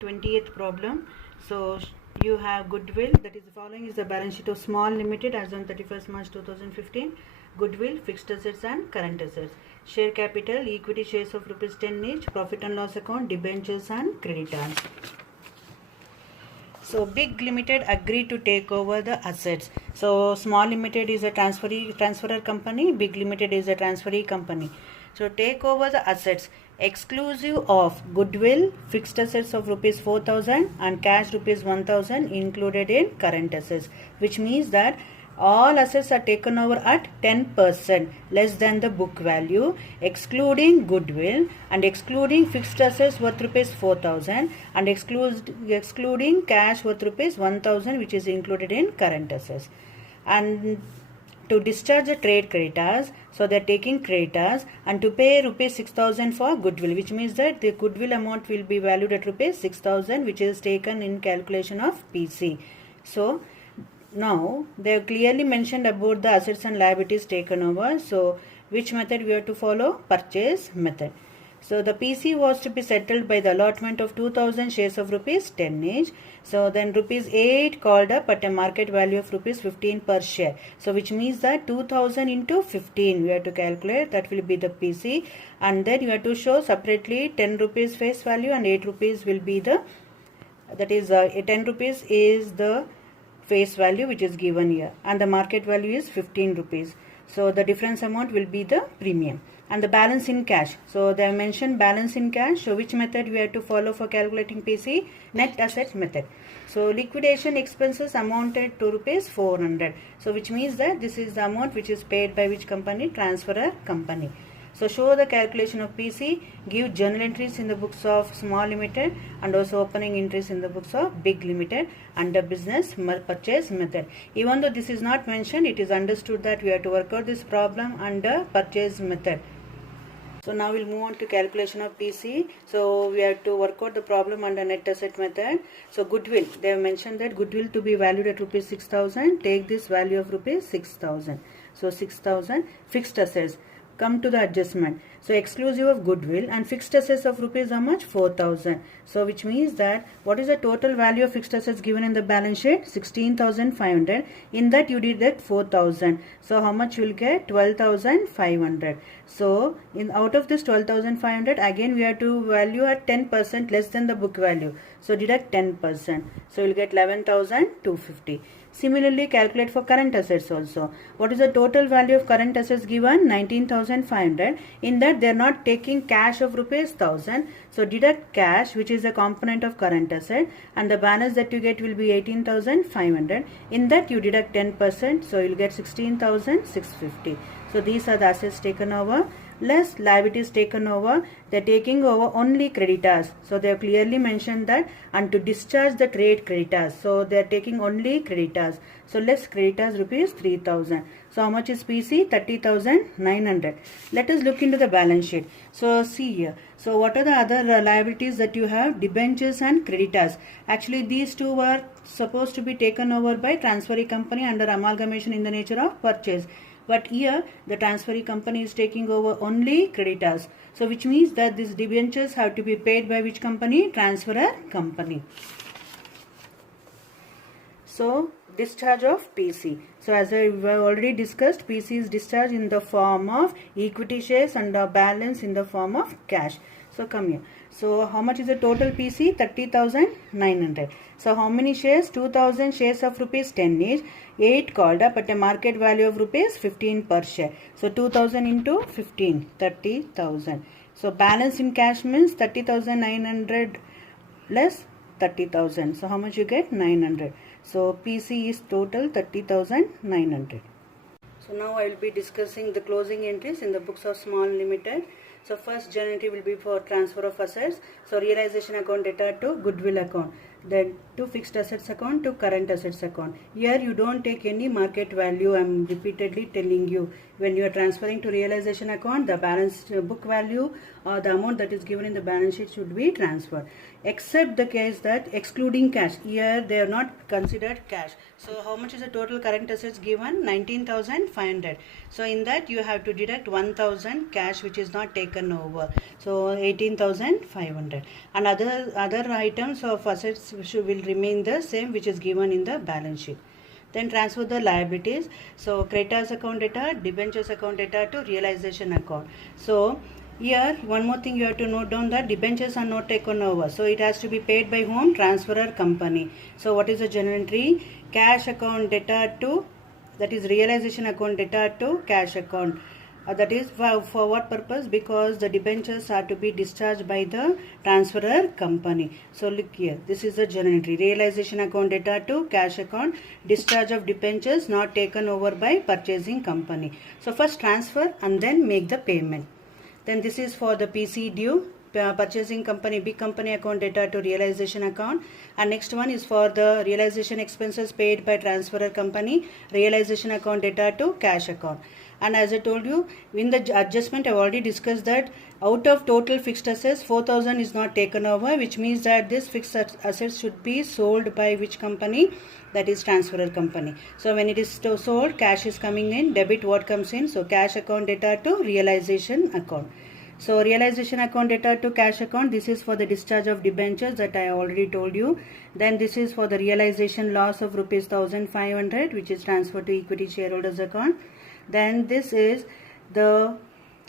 20th problem. So you have goodwill, that is the following is the balance sheet of Small Limited as on 31st March 2015. Goodwill, fixed assets and current assets. Share capital, equity shares of rupees 10 each, profit and loss account, debentures and creditors. So Big Limited agreed to take over the assets. So Small Limited is a transferor company, Big Limited is a transferee company. So take over the assets exclusive of goodwill, fixed assets of rupees 4,000 and cash rupees 1,000 included in current assets, which means that all assets are taken over at 10% less than the book value, excluding goodwill and excluding fixed assets worth rupees 4,000 and excluding cash worth rupees 1,000, which is included in current assets. And to discharge the trade creditors, so they are taking creditors, and to pay rupees 6,000 for goodwill, which means that the goodwill amount will be valued at rupees 6,000, which is taken in calculation of PC. So now they have clearly mentioned about the assets and liabilities taken over. So which method we have to follow? Purchase method. So the PC was to be settled by the allotment of 2,000 shares of rupees 10 each. So then rupees 8 called up at a market value of rupees 15 per share. So which means that 2,000 into 15 we have to calculate, that will be the PC, and then you have to show separately 10 rupees face value and 8 rupees will be the, that is 10 rupees is the face value which is given here and the market value is 15 rupees. So the difference amount will be the premium. And the balance in cash. So they have mentioned balance in cash. So which method we have to follow for calculating PC? Net asset method. So liquidation expenses amounted to rupees 400. So which means that this is the amount which is paid by which company? Transferor company. So show the calculation of PC, give journal entries in the books of Small Limited and also opening entries in the books of Big Limited under business purchase method. Even though this is not mentioned, it is understood that we have to work out this problem under purchase method. So now we'll move on to calculation of PC. So we have to work out the problem under net asset method. So goodwill, they have mentioned that goodwill to be valued at rupees 6,000. Take this value of rupees 6,000. So 6,000. Fixed assets. Come to the adjustment. So exclusive of goodwill and fixed assets of rupees how much? 4,000. So which means that what is the total value of fixed assets given in the balance sheet? 16,500. In that you deduct 4,000. So how much you will get? 12,500. So in out of this 12,500 again we have to value at 10% less than the book value. So deduct 10%. So you will get 11,250. Similarly, calculate for current assets also. What is the total value of current assets given? 19,500. In that they are not taking cash of rupees 1,000. So deduct cash, which is a component of current asset, and the balance that you get will be 18,500. In that you deduct 10%. So you will get 16,650. So these are the assets taken over. Less liabilities taken over. They are taking over only creditors. So they have clearly mentioned that, and to discharge the trade creditors. So they are taking only creditors. So less creditors rupees 3,000. So how much is PC? 30,900. Let us look into the balance sheet. So see here. So what are the other liabilities that you have? Debentures and creditors. Actually these two were supposed to be taken over by transferee company under amalgamation in the nature of purchase. But here the transferee company is taking over only creditors. So which means that these debentures have to be paid by which company? Transferor company. So discharge of PC. So as I have already discussed, PC is discharged in the form of equity shares and the balance in the form of cash. So come here. So how much is the total PC? 30,900. So how many shares? 2,000 shares of rupees 10 each. 8 called up at a market value of rupees 15 per share. So 2,000 into 15, 30,000. So balance in cash means 30,900 less 30,000. So how much you get? 900. So PC is total 30,900. So now I will be discussing the closing entries in the books of Small Limited. So first journal entry will be for transfer of assets. So realization account debtor to goodwill account. then to fixed assets account to current assets account. Here you don't take any market value. I am repeatedly telling you, when you are transferring to realization account, the balance book value or the amount that is given in the balance sheet should be transferred, except the case that excluding cash. Here they are not considered cash. So how much is the total current assets given? 19,500. So in that you have to deduct 1,000 cash which is not taken over. So 18,500. And other items of assets will remain the same which is given in the balance sheet. Then transfer the liabilities. So creditors account data, debentures account data to realization account. So here one more thing you have to note down, that debentures are not taken over. So it has to be paid by whom? Transferor company. So what is the journal entry? Cash account data to, that is realization account data to cash account. That is for what purpose? Because the debentures are to be discharged by the transferor company. So look here, this is the journal entry. Realization account data to cash account, discharge of debentures not taken over by purchasing company. So first transfer and then make the payment. Then this is for the PC due, purchasing company, big company account data to realization account. And next one is for the realization expenses paid by transferor company, realization account data to cash account. And as I told you, in the adjustment I have already discussed that out of total fixed assets, 4,000 is not taken over, which means that this fixed assets should be sold by which company? That is transferor company. So when it is sold, cash is coming in, debit what comes in? So cash account data to realization account. So realization account data to cash account, this is for the discharge of debentures that I already told you. Then this is for the realization loss of rupees 1,500 which is transferred to equity shareholders account. Then this is the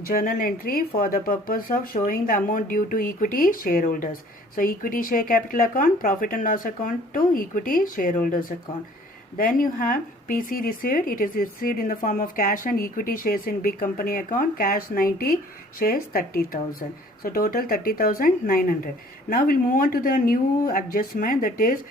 journal entry for the purpose of showing the amount due to equity shareholders. So equity share capital account, profit and loss account to equity shareholders account. Then you have PC received. It is received in the form of cash and equity shares in big company account. Cash 90, shares 30,000. So total 30,900. Now we'll move on to the new adjustment, that is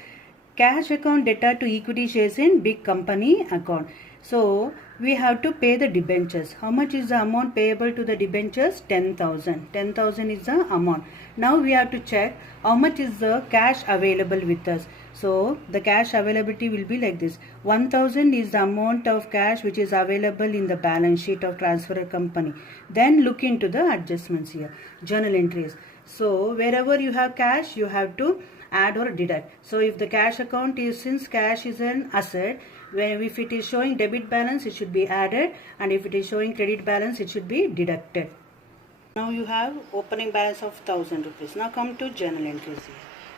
cash account data to equity shares in big company account. So we have to pay the debentures. How much is the amount payable to the debentures? 10,000. 10,000 is the amount. Now we have to check how much is the cash available with us. So the cash availability will be like this. 1,000 is the amount of cash which is available in the balance sheet of transferor company. Then look into the adjustments here, journal entries. So wherever you have cash, you have to add or deduct. So if the cash account is, since cash is an asset, if it is showing debit balance, it should be added, and if it is showing credit balance, it should be deducted. Now you have opening balance of 1,000 rupees. Now come to journal entries here.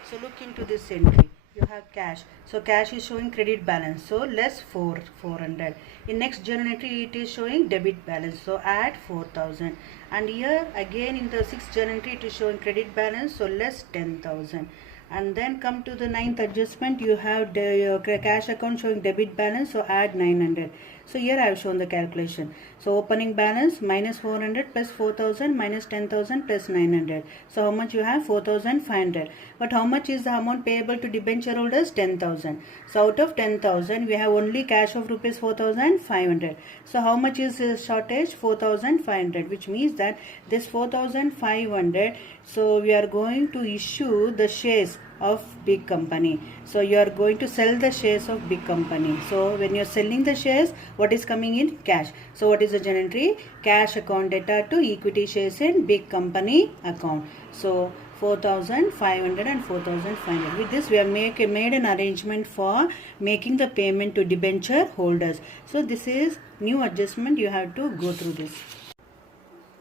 So look into this entry. You have cash. So cash is showing credit balance. So less 400. In next journal entry, it is showing debit balance. So add 4,000. And here again in the sixth journal entry, it is showing credit balance. So less 10,000. And then come to the ninth adjustment, you have your cash account showing debit balance, so add 900. So here I have shown the calculation. So opening balance minus 400 plus 4,000 minus 10,000 plus 900. So how much you have? 4,500. But how much is the amount payable to debenture holders? 10,000. So out of 10,000 we have only cash of rupees 4,500. So how much is the shortage? 4,500, which means that this 4,500, so we are going to issue the shares of big company. So you are going to sell the shares of big company. So when you are selling the shares, what is coming in? Cash. So what is the journal entry? Cash account data to equity shares in big company account. So 4,500 and 4,500. With this we have made an arrangement for making the payment to debenture holders. So this is new adjustment. You have to go through this.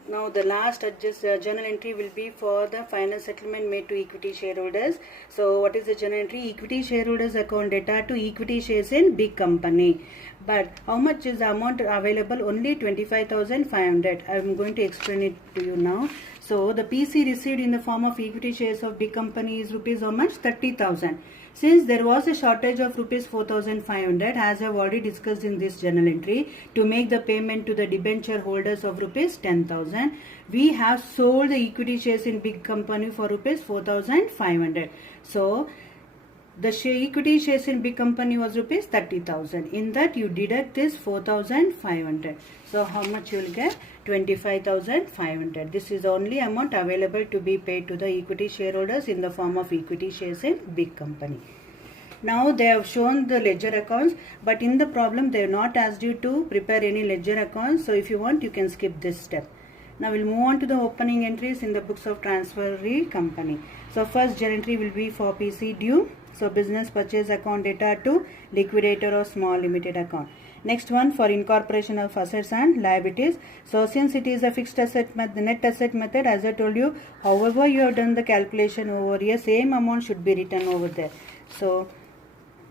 Now the last journal entry will be for the final settlement made to equity shareholders. So what is the journal entry? Equity shareholders account data to equity shares in big company. But how much is the amount available? Only 25,500. I am going to explain it to you now. So the PC received in the form of equity shares of big company is rupees how much? 30,000. Since there was a shortage of rupees 4,500, as I have already discussed in this journal entry, to make the payment to the debenture holders of rupees 10,000, we have sold the equity shares in big company for rupees 4,500. So the equity shares in big company was rupees 30,000. In that you deduct this 4,500. So how much you will get? 25,500. This is the only amount available to be paid to the equity shareholders in the form of equity shares in big company. Now they have shown the ledger accounts, but in the problem they have not asked you to prepare any ledger accounts. So if you want, you can skip this step. Now we'll move on to the opening entries in the books of transferee company. So first journal entry will be for PC due. So business purchase account data to liquidator or small limited account. Next one for incorporation of assets and liabilities. So since it is a fixed asset method, net asset method, as I told you, however you have done the calculation over here, same amount should be written over there. So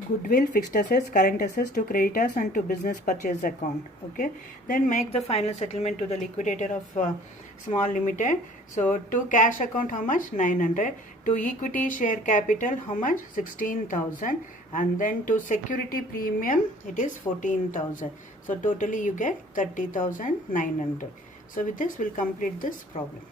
goodwill, fixed assets, current assets to creditors and to business purchase account. Okay, then make the final settlement to the liquidator of small limited. So to cash account, how much? 900. To equity share capital, how much? 16,000. And then to security premium, it is 14,000. So totally you get 30,900. So with this we'll complete this problem.